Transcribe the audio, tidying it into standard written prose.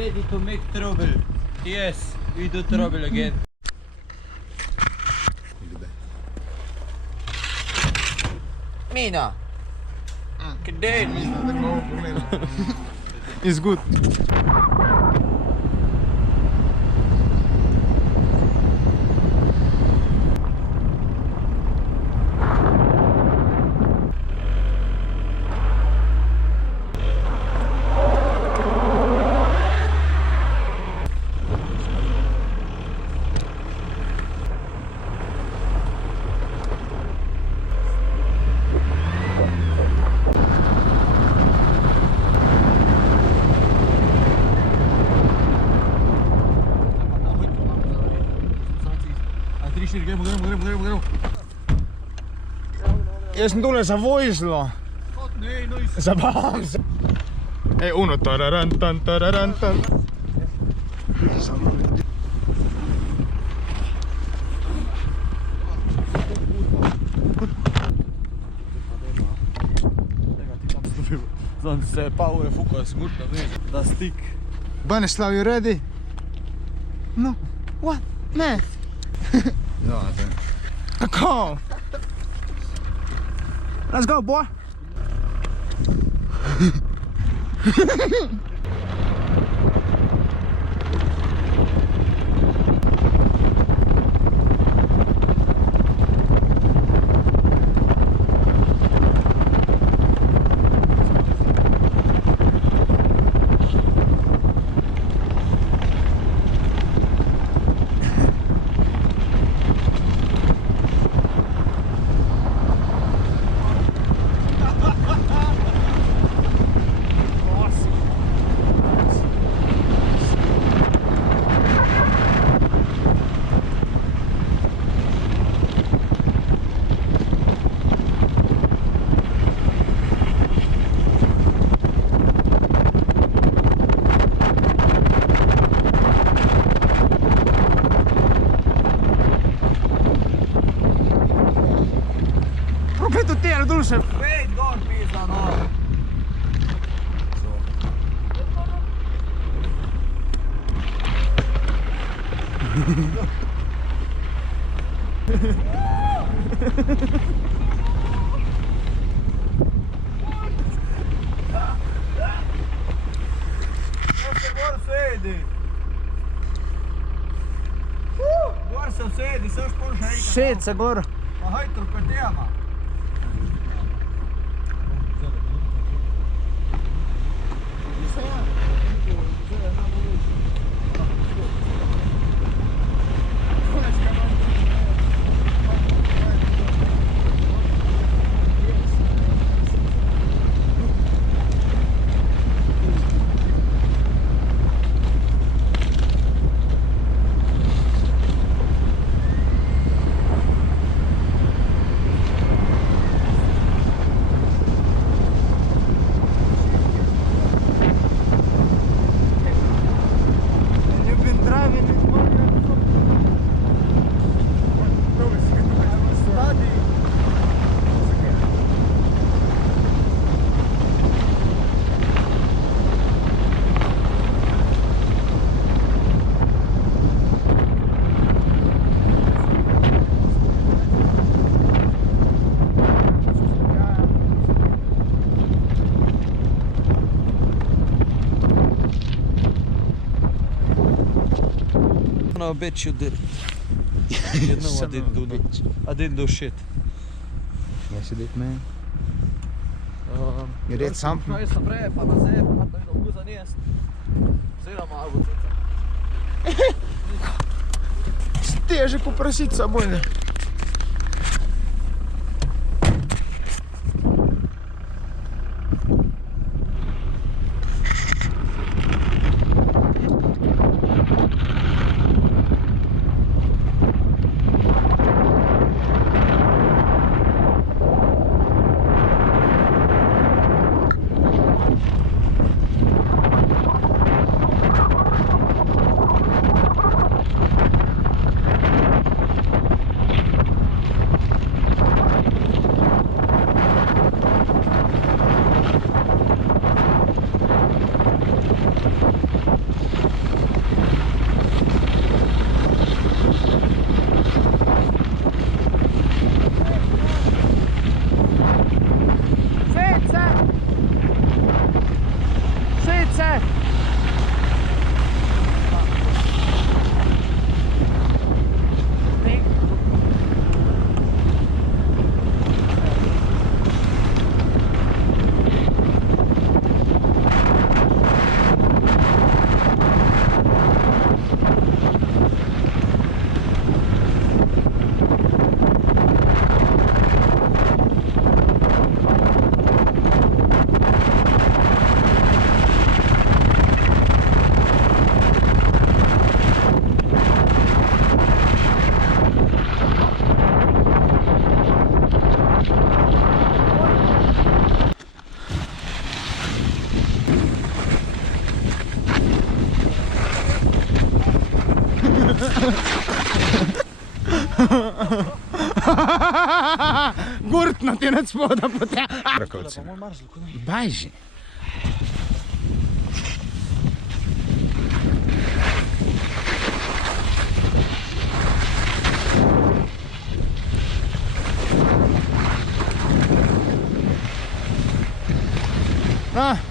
ready to make trouble. Yes, we do trouble again. Mina. Kedin. It's good. Jos ne tulee, sä voislo. Sä vaan. Ei uno tararantan tararantan. Sonst Power Focus gut das stick. Banislav, you ready? No. What? Man. Joo, se. Go. Let's go, boy. Vittu tiedä, tullu se. Wait, gone pizza no. Guarda sede, são os pontos aí. Shit, agora. Ma haittu per teema. No, bitch, you did it. You know I didn't do nothing. I didn't do shit. Yes, you did, man. You did something. No sam prepa na zeb, a to je do kuza nijest. Sira malo. Стежи попросить с собой. Gurtnuti nad spoda potem. Pa moj marzlo, ko ne. Bajži. Ah.